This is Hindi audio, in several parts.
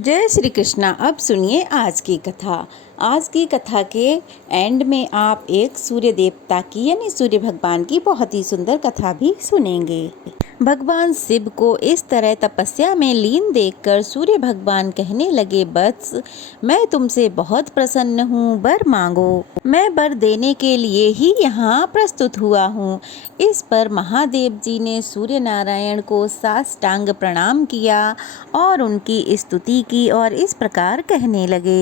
जय श्री कृष्णा। अब सुनिए आज की कथा। आज की कथा के एंड में आप एक सूर्य देवता की यानी सूर्य भगवान की बहुत ही सुंदर कथा भी सुनेंगे। भगवान शिव को इस तरह तपस्या में लीन देखकर सूर्य भगवान कहने लगे, वत्स, मैं तुमसे बहुत प्रसन्न हूँ, वर मांगो। मैं वर देने के लिए ही यहाँ प्रस्तुत हुआ हूँ। इस पर महादेव जी ने सूर्य नारायण को साष्टांग प्रणाम किया और उनकी स्तुति की और इस प्रकार कहने लगे,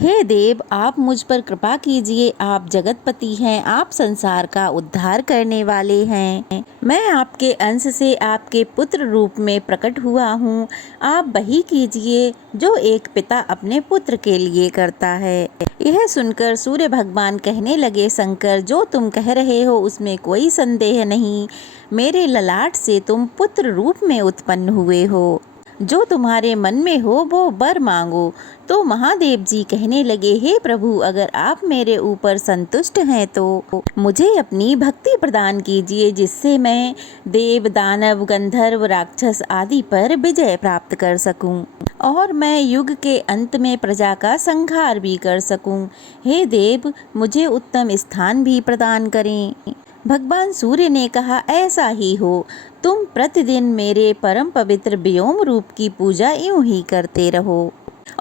हे देव, आप मुझ पर कृपा कीजिए। आप जगतपति हैं, आप संसार का उद्धार करने वाले हैं। मैं आपके अंश से आपके पुत्र रूप में प्रकट हुआ हूँ। आप वही कीजिए जो एक पिता अपने पुत्र के लिए करता है। यह सुनकर सूर्य भगवान कहने लगे, शंकर, जो तुम कह रहे हो उसमें कोई संदेह नहीं। मेरे ललाट से तुम पुत्र रूप में उत्पन्न हुए हो। जो तुम्हारे मन में हो वो वर मांगो। तो महादेव जी कहने लगे, हे प्रभु, अगर आप मेरे ऊपर संतुष्ट हैं तो मुझे अपनी भक्ति प्रदान कीजिए, जिससे मैं देव, दानव, गंधर्व, राक्षस आदि पर विजय प्राप्त कर सकूं और मैं युग के अंत में प्रजा का संहार भी कर सकूं। हे देव, मुझे उत्तम स्थान भी प्रदान करें। भगवान सूर्य ने कहा, ऐसा ही हो। तुम प्रतिदिन मेरे परम पवित्र व्योम रूप की पूजा यूं ही करते रहो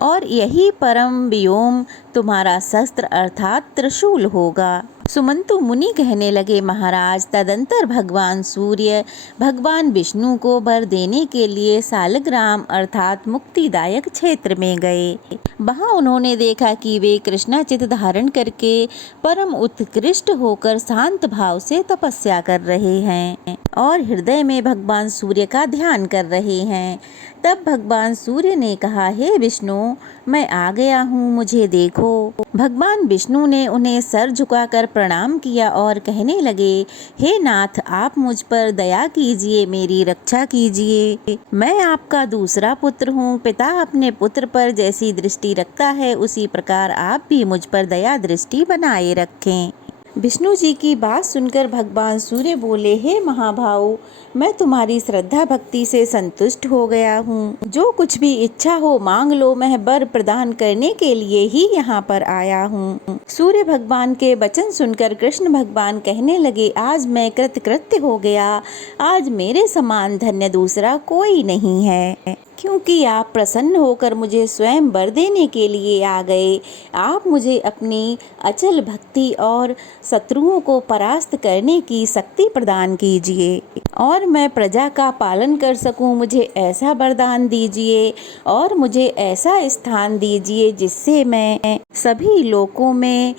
और यही परम व्योम तुम्हारा शस्त्र अर्थात त्रिशूल होगा। सुमंतु मुनि कहने लगे, महाराज, तदंतर भगवान सूर्य भगवान विष्णु को वर देने के लिए सालग्राम अर्थात मुक्तिदायक क्षेत्र में गए। वहां उन्होंने देखा कि वे कृष्णाचित धारण करके परम उत्कृष्ट होकर शांत भाव से तपस्या कर रहे हैं और हृदय में भगवान सूर्य का ध्यान कर रहे हैं। तब भगवान सूर्य ने कहा, हे विष्णु, मैं आ गया हूँ, मुझे देखो। भगवान विष्णु ने उन्हें सर झुकाकर प्रणाम किया और कहने लगे, हे नाथ, आप मुझ पर दया कीजिए, मेरी रक्षा कीजिए। मैं आपका दूसरा पुत्र हूँ। पिता अपने पुत्र पर जैसी दृष्टि रखता है उसी प्रकार आप भी मुझ पर दया दृष्टि बनाए रखें। विष्णु जी की बात सुनकर भगवान सूर्य बोले, हे महाभाव, मैं तुम्हारी श्रद्धा भक्ति से संतुष्ट हो गया हूँ। जो कुछ भी इच्छा हो मांग लो, मैं वर प्रदान करने के लिए ही यहाँ पर आया हूँ। सूर्य भगवान के वचन सुनकर कृष्ण भगवान कहने लगे, आज मैं कृतकृत्य हो गया। आज मेरे समान धन्य दूसरा कोई नहीं है, क्योंकि आप प्रसन्न होकर मुझे स्वयं वर देने के लिए आ गए। आप मुझे अपनी अचल भक्ति और शत्रुओं को परास्त करने की शक्ति प्रदान कीजिए और मैं प्रजा का पालन कर सकूं। मुझे ऐसा वरदान दीजिए और मुझे ऐसा स्थान दीजिए जिससे मैं सभी लोकों में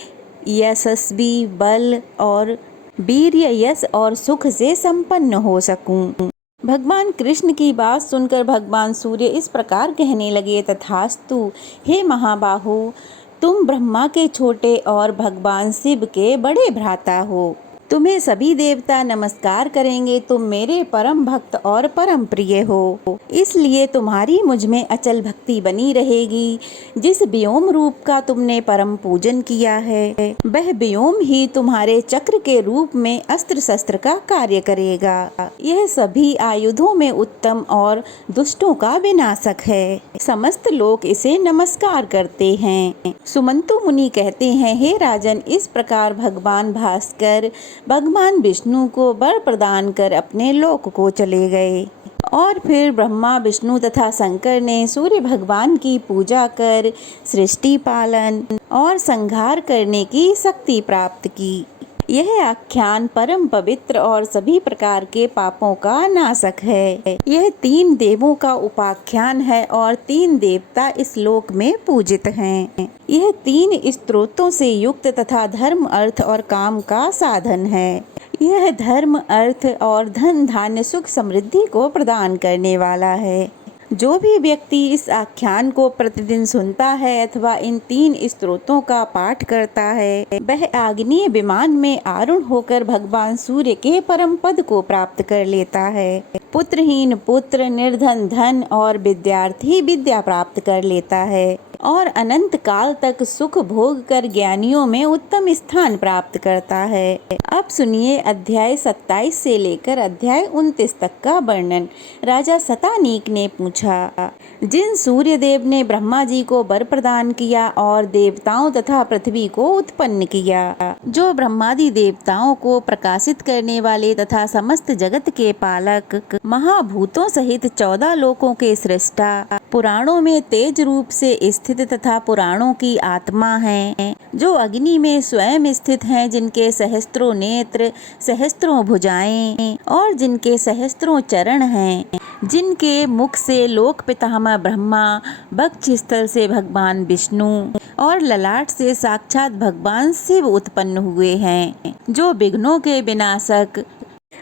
यशस्वी, बल और वीर्य, यश और सुख से संपन्न हो सकूं। भगवान कृष्ण की बात सुनकर भगवान सूर्य इस प्रकार कहने लगे, तथास्तु। हे महाबाहु, तुम ब्रह्मा के छोटे और भगवान शिव के बड़े भ्राता हो। तुम्हें सभी देवता नमस्कार करेंगे। तुम मेरे परम भक्त और परम प्रिय हो, इसलिए तुम्हारी मुझ में अचल भक्ति बनी रहेगी। जिस व्योम रूप का तुमने परम पूजन किया है वह व्योम ही तुम्हारे चक्र के रूप में अस्त्र शस्त्र का कार्य करेगा। यह सभी आयुधों में उत्तम और दुष्टों का विनाशक है। समस्त लोग इसे नमस्कार करते हैं। सुमंतु मुनि कहते हैं, हे राजन, इस प्रकार भगवान भास्कर भगवान विष्णु को वर प्रदान कर अपने लोक को चले गए और फिर ब्रह्मा, विष्णु तथा शंकर ने सूर्य भगवान की पूजा कर सृष्टि पालन और संहार करने की शक्ति प्राप्त की। यह आख्यान परम पवित्र और सभी प्रकार के पापों का नाशक है। यह 3 देवों का उपाख्यान है और 3 देवता इस लोक में पूजित हैं। यह 3 स्त्रोतों से युक्त तथा धर्म, अर्थ और काम का साधन है। यह धर्म, अर्थ और धन, धान्य, सुख, समृद्धि को प्रदान करने वाला है। जो भी व्यक्ति इस आख्यान को प्रतिदिन सुनता है अथवा इन 3 स्तोत्रों का पाठ करता है वह आग्नेय विमान में आरूढ़ होकर भगवान सूर्य के परम पद को प्राप्त कर लेता है। पुत्रहीन पुत्र, निर्धन धन और विद्यार्थी विद्या प्राप्त कर लेता है। और अनंत काल तक सुख भोग कर ज्ञानियों में उत्तम स्थान प्राप्त करता है। अब सुनिए अध्याय 27 से लेकर अध्याय 29 तक का वर्णन। राजा शतानीक ने पूछा, जिन सूर्य देव ने ब्रह्मा जी को वर प्रदान किया और देवताओं तथा पृथ्वी को उत्पन्न किया, जो ब्रह्मादि देवताओं को प्रकाशित करने वाले तथा समस्त जगत के पालक, महाभूतों सहित 14 लोकों के सृष्टा, पुराणों में तेज रूप से स्थित तथा पुराणों की आत्मा हैं, जो अग्नि में स्वयं स्थित हैं, जिनके सहस्त्रों नेत्र, सहस्त्रों भुजाएं और जिनके सहस्त्रों चरण हैं, जिनके मुख से लोक पितामह ब्रह्मा, वक्ष स्थल से भगवान विष्णु और ललाट से साक्षात भगवान शिव उत्पन्न हुए हैं, जो विघ्नों के विनाशक,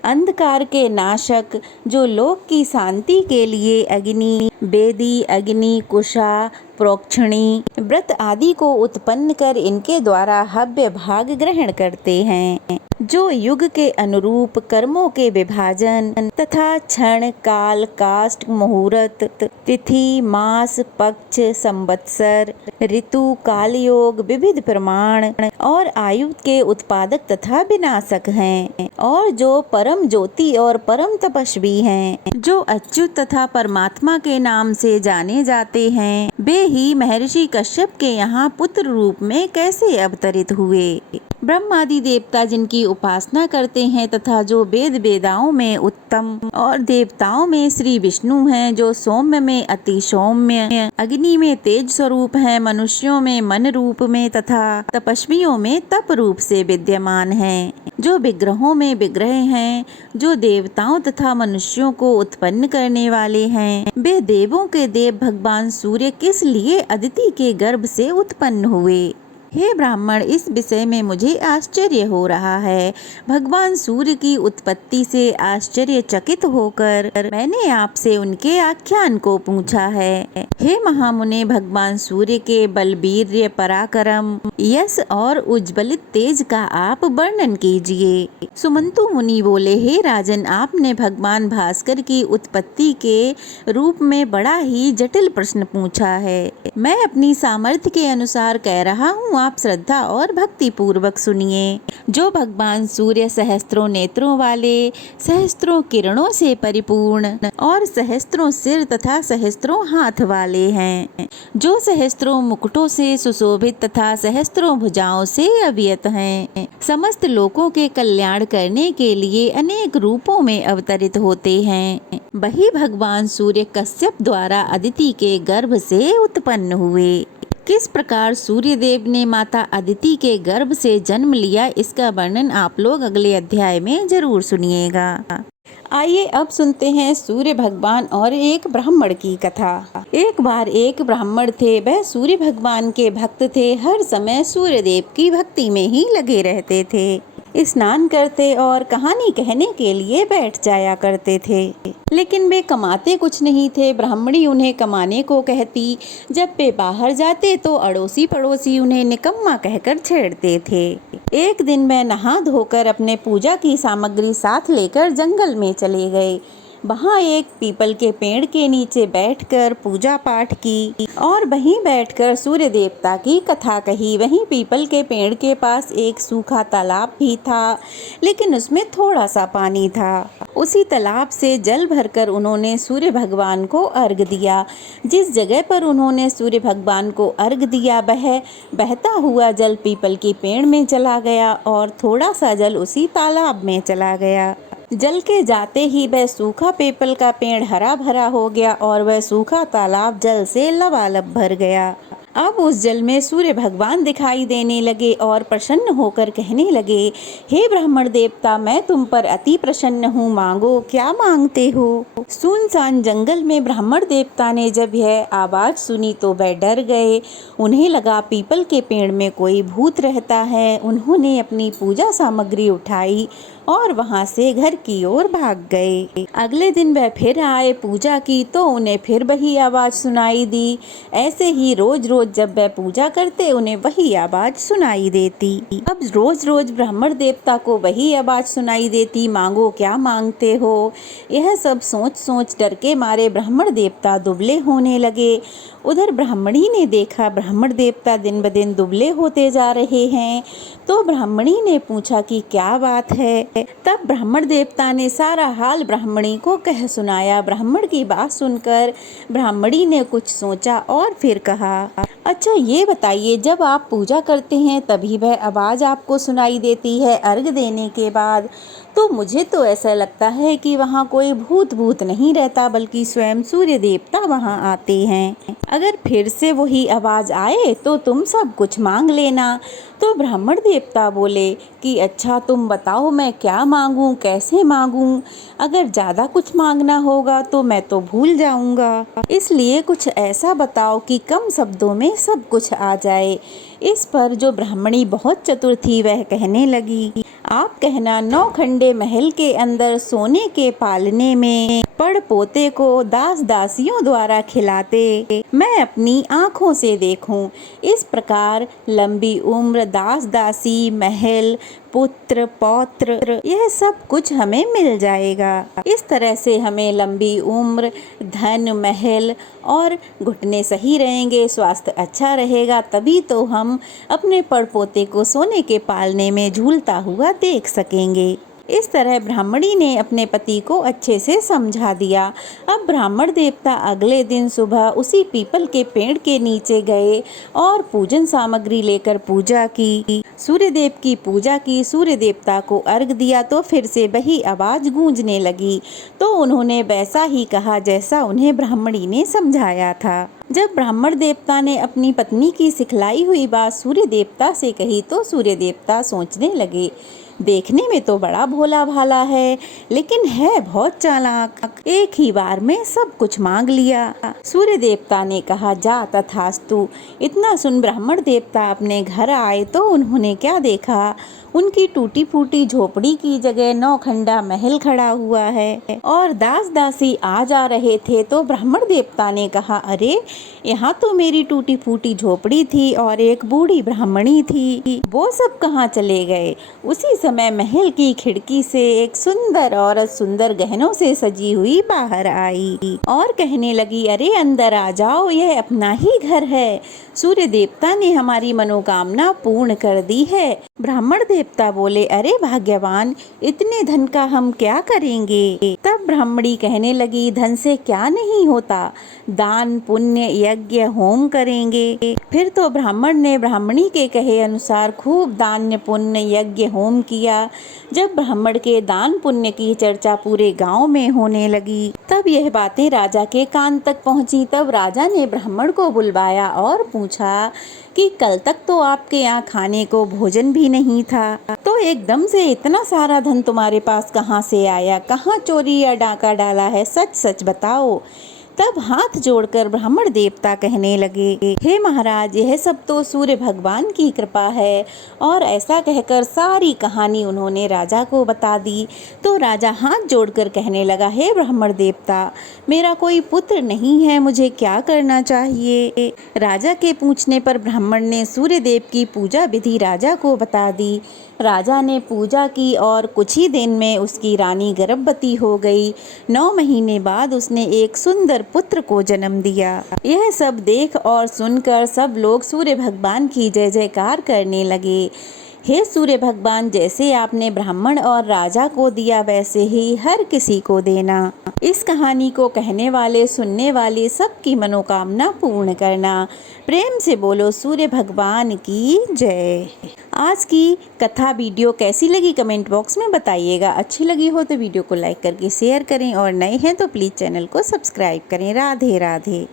अंधकार के नाशक, जो लोक की शांति के लिए अग्नि, वेदी, अग्नि, कुशा, प्रोक्षणी, व्रत आदि को उत्पन्न कर इनके द्वारा हव्य भाग ग्रहण करते हैं, जो युग के अनुरूप कर्मों के विभाजन तथा क्षण, काल, काष्ठ, मुहूर्त, तिथि, मास, पक्ष, संवत्सर, ऋतु, कालयोग, विविध प्रमाण और आयु के उत्पादक तथा विनाशक हैं, और जो परम ज्योति और परम तपस्वी हैं, जो अच्युत तथा परमात्मा के नाम से जाने जाते हैं, वे ही महर्षि कश्यप के यहाँ पुत्र रूप में कैसे अवतरित हुए। ब्रह्मादि देवता जिनकी उपासना करते हैं तथा जो वेद वेदाओं में उत्तम और देवताओं में श्री विष्णु हैं, जो सौम्य में अति सौम्य, अग्नि में तेज स्वरूप हैं, मनुष्यों में मन रूप में तथा तपस्वियों में तप रूप से विद्यमान हैं, जो विग्रहों में विग्रह हैं, जो देवताओं तथा मनुष्यों को उत्पन्न करने वाले हैं, वे देवों के देव भगवान सूर्य किस लिए अदिति के गर्भ से उत्पन्न हुए। हे ब्राह्मण, इस विषय में मुझे आश्चर्य हो रहा है। भगवान सूर्य की उत्पत्ति से आश्चर्यचकित होकर मैंने आपसे उनके आख्यान को पूछा है। हे महामुने, भगवान सूर्य के बलवीर्य, पराक्रम, यश और उज्ज्वलित तेज का आप वर्णन कीजिए। सुमंतु मुनि बोले, हे राजन, आपने भगवान भास्कर की उत्पत्ति के रूप में बड़ा ही जटिल प्रश्न पूछा है। मैं अपनी सामर्थ्य के अनुसार कह रहा हूँ, आप श्रद्धा और भक्ति पूर्वक सुनिए। जो भगवान सूर्य सहस्त्रों नेत्रों वाले, सहस्त्रों किरणों से परिपूर्ण और सहस्त्रों सिर तथा सहस्त्रों हाथ वाले हैं, जो सहस्त्रों मुकुटों से सुशोभित तथा सहस्त्रों भुजाओं से अभियत हैं, समस्त लोकों के कल्याण करने के लिए अनेक रूपों में अवतरित होते हैं, वही भगवान सूर्य कश्यप द्वारा अदिति के गर्भ से उत्पन्न हुए। किस प्रकार सूर्य देव ने माता अदिति के गर्भ से जन्म लिया, इसका वर्णन आप लोग अगले अध्याय में जरूर सुनिएगा। आइए अब सुनते हैं सूर्य भगवान और एक ब्राह्मण की कथा। एक बार एक ब्राह्मण थे, वह सूर्य भगवान के भक्त थे, हर समय सूर्य देव की भक्ति में ही लगे रहते थे। स्नान करते और कहानी कहने के लिए बैठ जाया करते थे, लेकिन वे कमाते कुछ नहीं थे। ब्राह्मणी उन्हें कमाने को कहती, जब वे बाहर जाते तो अड़ोसी पड़ोसी उन्हें निकम्मा कहकर छेड़ते थे। एक दिन वह नहा धोकर अपने पूजा की सामग्री साथ लेकर जंगल में चले गए। वहाँ एक पीपल के पेड़ के नीचे बैठकर पूजा पाठ की और वहीं बैठकर सूर्य देवता की कथा कही। वहीं पीपल के पेड़ के पास एक सूखा तालाब भी था, लेकिन उसमें थोड़ा सा पानी था। उसी तालाब से जल भरकर उन्होंने सूर्य भगवान को अर्घ दिया। जिस जगह पर उन्होंने सूर्य भगवान को अर्घ दिया, वह बहता हुआ जल पीपल के पेड़ में चला गया और थोड़ा सा जल उसी तालाब में चला गया। जल के जाते ही वह सूखा पीपल का पेड़ हरा भरा हो गया और वह सूखा तालाब जल से लबालब भर गया। अब उस जल में सूर्य भगवान दिखाई देने लगे और प्रसन्न होकर कहने लगे, हे ब्राह्मण देवता, मैं तुम पर अति प्रसन्न हूँ, मांगो, क्या मांगते हो। सुनसान जंगल में ब्राह्मण देवता ने जब यह आवाज सुनी तो वह डर गए। उन्हें लगा पीपल के पेड़ में कोई भूत रहता है। उन्होंने अपनी पूजा सामग्री उठाई और वहां से घर की ओर भाग गए। अगले दिन वह फिर आए, पूजा की तो उन्हें फिर वही आवाज सुनाई दी। ऐसे ही रोज रोज जब वह पूजा करते उन्हें वही आवाज सुनाई देती। अब रोज रोज ब्राह्मण देवता को वही आवाज सुनाई देती, मांगो, क्या मांगते हो। यह सब सोच सोच डर के मारे ब्राह्मण देवता दुबले होने लगे। उधर ब्राह्मणी ने देखा ब्राह्मण देवता दिन ब दिन दुबले होते जा रहे हैं, तो ब्राह्मणी ने पूछा कि क्या बात है। तब ब्राह्मण देवता ने सारा हाल ब्राह्मणी को कह सुनाया। ब्राह्मण की बात सुनकर ब्राह्मणी ने कुछ सोचा और फिर कहा, अच्छा ये बताइए, जब आप पूजा करते हैं तभी वह आवाज़ आपको सुनाई देती है अर्घ देने के बाद? तो मुझे तो ऐसा लगता है कि वहाँ कोई भूत नहीं रहता, बल्कि स्वयं सूर्य देवता वहाँ आते हैं। अगर फिर से वही आवाज़ आए तो तुम सब कुछ मांग लेना। तो ब्राह्मण देवता बोले कि अच्छा तुम बताओ मैं क्या मांगूं, कैसे मांगूं? अगर ज़्यादा कुछ मांगना होगा तो मैं तो भूल जाऊंगा, इसलिए कुछ ऐसा बताओ कि कम शब्दों में सब कुछ आ जाए। इस पर जो ब्राह्मणी बहुत चतुर थी वह कहने लगी, आप कहना 9 खंडे महल के अंदर सोने के पालने में पड़ पोते को दास दासियों द्वारा खिलाते मैं अपनी आँखों से देखूं। इस प्रकार लंबी उम्र, दास दासी, महल, पुत्र पौत्र, यह सब कुछ हमें मिल जाएगा। इस तरह से हमें लंबी उम्र, धन, महल और घुटने सही रहेंगे, स्वास्थ्य अच्छा रहेगा, तभी तो हम अपने पड़पोते को सोने के पालने में झूलता हुआ देख सकेंगे। इस तरह ब्राह्मणी ने अपने पति को अच्छे से समझा दिया। अब ब्राह्मण देवता अगले दिन सुबह उसी पीपल के पेड़ के नीचे गए और पूजन सामग्री लेकर पूजा की, सूर्यदेव की पूजा की, सूर्य देवता को अर्घ दिया। तो फिर से वही आवाज़ गूंजने लगी, तो उन्होंने वैसा ही कहा जैसा उन्हें ब्राह्मणी ने समझाया था। जब ब्राह्मण देवता ने अपनी पत्नी की सिखलाई हुई बात सूर्य देवता से कही तो सूर्य देवता सोचने लगे, देखने में तो बड़ा भोला भाला है, लेकिन है बहुत चालाक, एक ही बार में सब कुछ मांग लिया। सूर्य देवता ने कहा, जा तथास्तु। इतना सुन ब्राह्मण देवता अपने घर आए तो उन्होंने क्या देखा, उनकी टूटी फूटी झोपड़ी की जगह 9 खंडा महल खड़ा हुआ है और दास दासी आ जा रहे थे। तो ब्राह्मण देवता ने कहा, अरे यहाँ तो मेरी टूटी फूटी झोपड़ी थी और एक बूढ़ी ब्राह्मणी थी, वो सब कहाँ चले गए? उसी समय महल की खिड़की से एक सुंदर औरत सुंदर गहनों से सजी हुई बाहर आई और कहने लगी, अरे अंदर आ जाओ, यह अपना ही घर है, सूर्य देवता ने हमारी मनोकामना पूर्ण कर दी है। ब्राह्मण देवता बोले, अरे भाग्यवान, इतने धन का हम क्या करेंगे? तब ब्राह्मणी कहने लगी, धन से क्या नहीं होता, दान पुण्य यज्ञ होम करेंगे। फिर तो ब्राह्मण ने ब्राह्मणी के कहे अनुसार खूब दान पुण्य यज्ञ होम किया। जब ब्राह्मण के दान पुण्य की चर्चा पूरे गांव में होने लगी, तब यह बातें राजा के कान तक पहुंची। तब राजा ने ब्राह्मण को बुलवाया और पूछा कि कल तक तो आपके यहाँ खाने को भोजन भी नहीं था, तो एकदम से इतना सारा धन तुम्हारे पास कहाँ से आया? कहाँ चोरी या डाका डाला है? सच सच बताओ। तब हाथ जोड़कर ब्राह्मण देवता कहने लगे, हे महाराज, यह सब तो सूर्य भगवान की कृपा है। और ऐसा कहकर सारी कहानी उन्होंने राजा को बता दी। तो राजा हाथ जोड़कर कहने लगा, हे ब्राह्मण देवता, मेरा कोई पुत्र नहीं है, मुझे क्या करना चाहिए? राजा के पूछने पर ब्राह्मण ने सूर्य देव की पूजा विधि राजा को बता दी। राजा ने पूजा की और कुछ ही दिन में उसकी रानी गर्भवती हो गई। 9 महीने बाद उसने एक सुंदर पुत्र को जन्म दिया। यह सब देख और सुनकर सब लोग सूर्य भगवान की जय जयकार करने लगे। हे सूर्य भगवान, जैसे आपने ब्राह्मण और राजा को दिया वैसे ही हर किसी को देना। इस कहानी को कहने वाले सुनने वाले सबकी मनोकामना पूर्ण करना। प्रेम से बोलो सूर्य भगवान की जय। आज की कथा वीडियो कैसी लगी कमेंट बॉक्स में बताइएगा। अच्छी लगी हो तो वीडियो को लाइक करके शेयर करें और नए हैं तो प्लीज़ चैनल को सब्सक्राइब करें। राधे राधे।